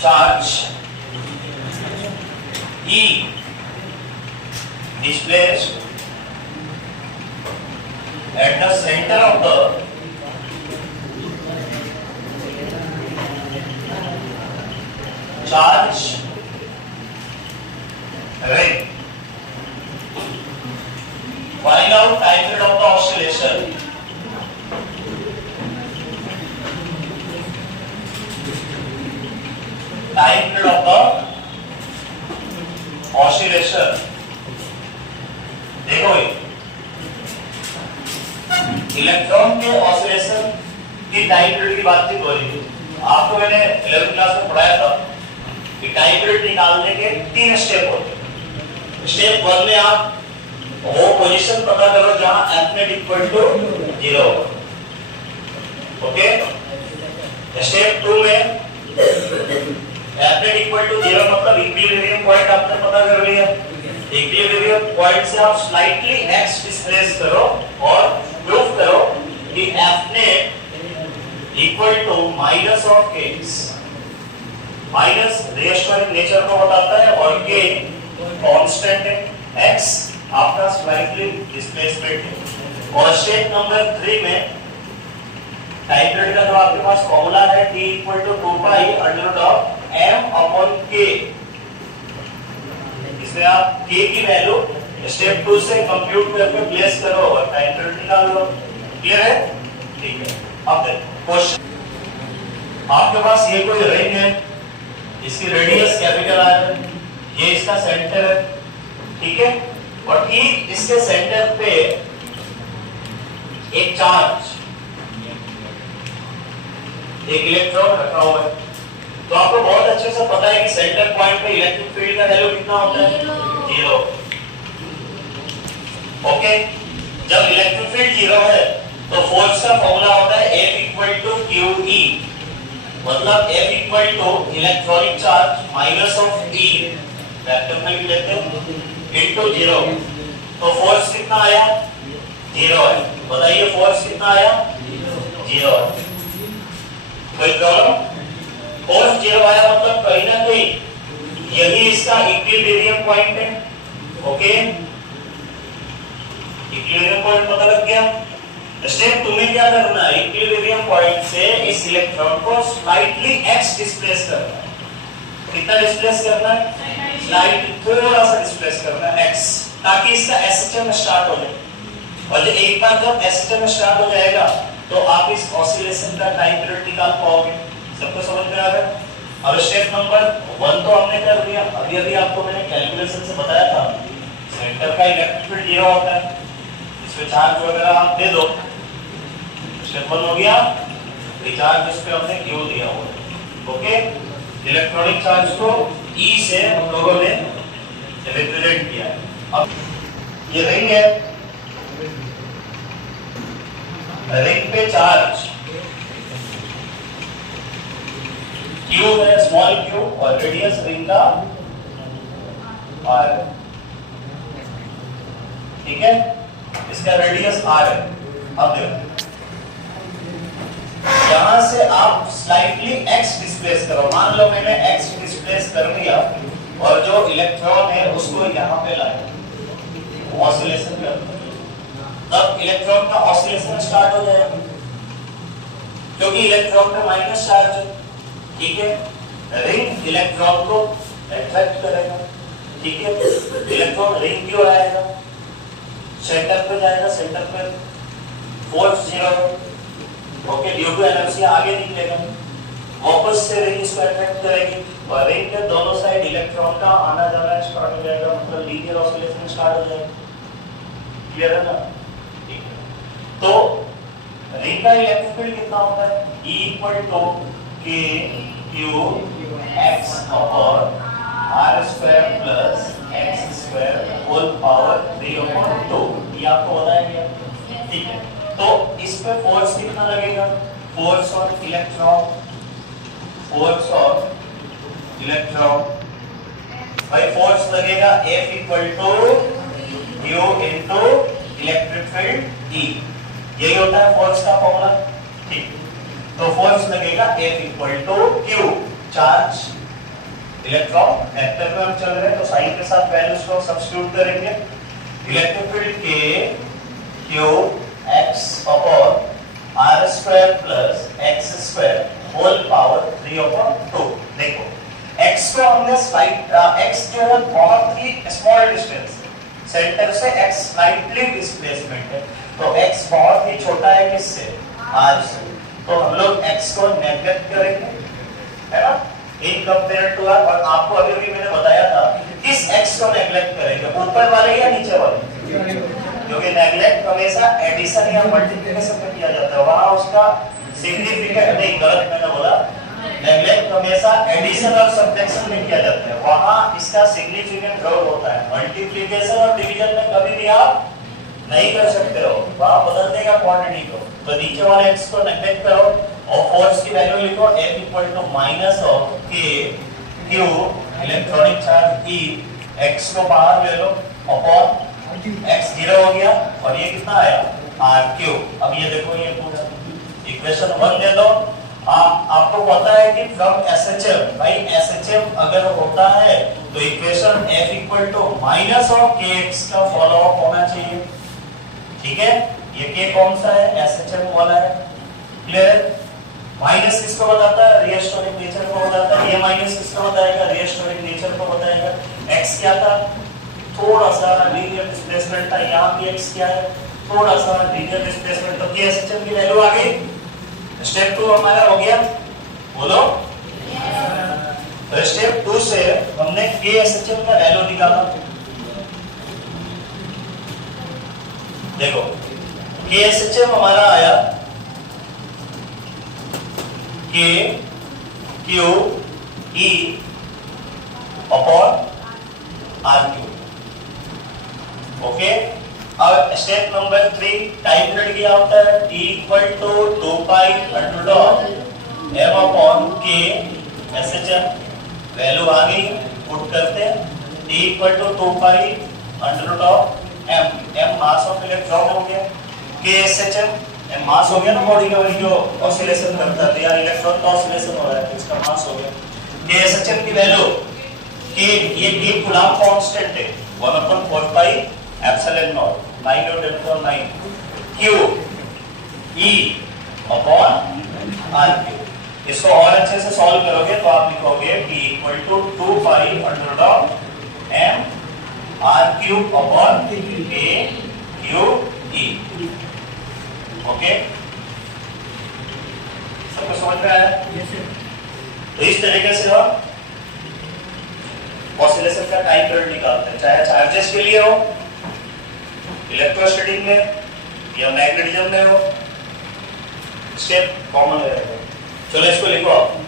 charge E displaced at the center of the charge ring. Find out time period of the oscillation. Time period of the oscillation. देखो electron के oscillation की time period की बातचीत हो रही है। आपको मैंने 11th क्लास में पढ़ाया था कि टाइम पीरियड निकालने के 3 स्टेप होते हैं। स्टेप 1 में आप वो पोजीशन पता करो जहां F net इक्वल टू 0 हो। ओके, स्टेप 2 में F net इक्वल टू 0 मतलब इक्विलिब्रियम पॉइंट आपने पता कर लिया। इक्विलिब्रियम पॉइंट से आप स्लाइटली x डिस्प्लेस करो और प्रूफ करो कि F net equal to minus of kx। Minus restoring nature को बताता है और k कांस्टेंट है, x आपका स्लाइटली डिस्प्लेसमेंट है। और स्टेप नंबर 3 में टाइम पीरियड का जो आपके पास फॉर्मूला है t equal to 2 pi under root of m upon k। इसमें आप k की वैल्यू स्टेप 2 से कंप्यूट करके प्लेस करो और टाइम पीरियड निकाल लो। क्लियर है? ठीक है। अब देखो क्वेश्चन, आपके पास ये कोई रिंग है, इसकी रेडियस कैपिटल R है, ये इसका सेंटर है, ठीक है, और ठीक इसके सेंटर पे एक चार्ज, एक इलेक्ट्रॉन रखा हुआ है। तो आपको बहुत अच्छे से पता है कि सेंटर पॉइंट पे इलेक्ट्रिक फील्ड का वैल्यू कितना होता है? 0। ओके, जब इलेक्ट्रिक फील्ड 0 है तो फोर्स का फॉर्मूला होता है F इक्वल टू QE, मतलब F equal to electronic charge minus of E vector में लिख लेते हैं इनटू 0। तो फोर्स कितना आया? 0 है। बताइए फोर्स कितना आया? 0 है। कोई प्रॉब्लम? फोर्स 0 आया मतलब कहीं ना कहीं यही इसका इक्विलिब्रियम पॉइंट है। ओके, इक्विलिब्रियम पॉइंट पता लग गया। स्टेप 2 में क्या करना है? इक्विलिब्रियम पॉइंट से इस इलेक्ट्रॉन को स्लाइटली x डिस्प्लेस करना है। कितना डिस्प्लेस करना है? स्लाइटली थोड़ा सा डिस्प्लेस करना है x, ताकि इसका SHM स्टार्ट हो जाए। और जब एक बार जब SHM स्टार्ट हो जाएगा तो आप इस ऑसिलेशन का टाइम पीरियड निकाल पाओगे। सबको समझ में आ रहा है? अब स्टेप नंबर 1 तो हमने कर दिया। अभी आपको मैंने कैलकुलेशन से बताया था सेंटर का इलेक्ट्रिक फील्ड 0 होता है, इसमें चार्ज वगैरह आप दे दो। स्टेप 1 हो गया, रिचार्ज इस पे हमने Q दिया हुआ है। ओके, इलेक्ट्रॉनिक चार्ज को E से हम लोगों ने रिप्रेजेंट किया है। अब ये रिंग है, रिंग पे चार्ज Q है, स्मॉल q, और रेडियस रिंग का R है। ठीक है, इसका रेडियस R है। अब देखो यहां से आप स्लाइटली x डिस्प्लेस करो। मान लो मैंने x डिस्प्लेस कर दिया और जो इलेक्ट्रॉन है उसको यहां पे लाया, ऑसिलेशन कर, तब इलेक्ट्रॉन का ऑसिलेशन स्टार्ट हो जाएगा क्योंकि इलेक्ट्रॉन का माइनस चार्ज है। ठीक है, रिंग इलेक्ट्रॉन को अट्रैक्ट करेगा। ठीक है, इलेक्ट्रॉन रिंग क्यों आएगा? सेंटर पे जाएगा, सेंटर पे फोर्स 0 है। ओके, ड्यू टू इनर्शिया आगे निकलेगा, वापस से रिंग इसको अट्रैक्ट करेगी और रिंग के दोनों साइड इलेक्ट्रॉन का आना जाना स्टार्ट हो जाएगा, मतलब लीनियर ऑसिलेशन स्टार्ट हो जाएगा। क्लियर है ना? ठीक है, तो रिंग का इलेक्ट्रिक फील्ड कितना होता है? E equal to K Q X अपॉन R square plus X square whole power 3/2। ये आपको बताया गया। ठीक है, तो इस पे फोर्स कितना लगेगा? Force on electron, force on electron भाई फोर्स लगेगा F equal to Q into electric field E। यही होता है फोर्स का फॉर्मूला। ठीक, तो फोर्स लगेगा F equal to Q, charge electron vector में हम चल रहे हैं तो साइन के साथ वैल्यूज को सब्स्टिट्यूट करेंगे। Electric field K Q x अपॉन r square plus x square whole power 3/2। देखो x को हमने x जो है बहुत ही स्मॉल डिस्टेंस सेंटर से x स्लाइटली डिस्प्लेसमेंट है, तो x बहुत ही छोटा है किससे, r से, तो हम लोग x को नेगलेक्ट करेंगे, है ना, इन कंपेयर टू r। और आपको अभी मैंने बताया था किस x को नेगलेक्ट करेंगे, ऊपर वाले या नीचे वाले, क्योंकि नेगलेक्ट हमेशा एडिशन या मल्टीप्लिकेशन में किया जाता है, वहां उसका सिग्निफिकेंट नहीं, गलत मैंने बोला, नेगलेक्ट हमेशा एडिशन और सब्ट्रैक्शन में किया जाता है, वहां इसका सिग्निफिकेंट रोल होता है। मल्टीप्लिकेशन और डिवीजन में कभी भी आप नहीं कर सकते हो, वहां बदल देगा क्वांटिटी को, तो नीचे वाले x को नेगलेक्ट करो और फोर्स की वैल्यू लिखो F equal to minus of K Q electronic charge E, x को बाहर ले लो अपॉन x 0 हो गया और ये कितना आया r3। अब ये देखो ये पूरा इक्वेशन 1 ले लो। आपको पता है कि फ्रॉम SHM, भाई SHM अगर होता है तो equation F equal to minus of kx का फॉलो अप होना चाहिए, ठीक है। ये k कौन सा है, SHM वाला है, क्लियर। माइनस किसको बताता है, रिएस्टोरिक नेचर को बताता है, ये माइनस किसको बताएगा, रिएस्टोरिक नेचर को बताएगा। x क्या था, थोड़ा सा लीनियर डिस्प्लेसमेंट था, यहाँ भी x क्या है, थोड़ा सा लीनियर डिस्प्लेसमेंट, तो k SHM की वैल्यू आ गई। स्टेप 2 हमारा हो गया, बोलो। तो स्टेप 2 से हमने k SHM का वैल्यू निकाला। देखो k SHM हमारा आया K Q E upon R3, okay. अब स्टेप नंबर 3 टाइम पीरियड क्या होता है, T equal to 2 pi under of m upon k SHM, value आ गई, पुट करते हैं, T equal to 2 pi under of m mass of electron हो गया, k SHM m मास हो गया ना बॉडी का, वही जो ऑसिलेशन करता है या इलेक्ट्रॉन का ऑसिलेशन हो रहा है, इसका मास हो गया। k SHM की वैल्यू k, ये k कूलम्ब कांस्टेंट है 1/4 पाई एप्सिलॉन नॉट 9 और 10.9 Q E अपॉन R3। इसको और अच्छे से सॉल्व करोगे तो आप लिखोगे P equal to 2 pi under of M R3 upon K Q E, okay. सबको समझ में आया? तो इस तरीके से हम ऑसिलेशन का टाइम पीरियड निकालते हैं, चाहे चार्जेस के लिए हो, इलेक्ट्रोस्टैटिक में या मैग्नेटिज्म में हो, स्टेप कॉमन रहेगा। चलो इसको लिखो आप।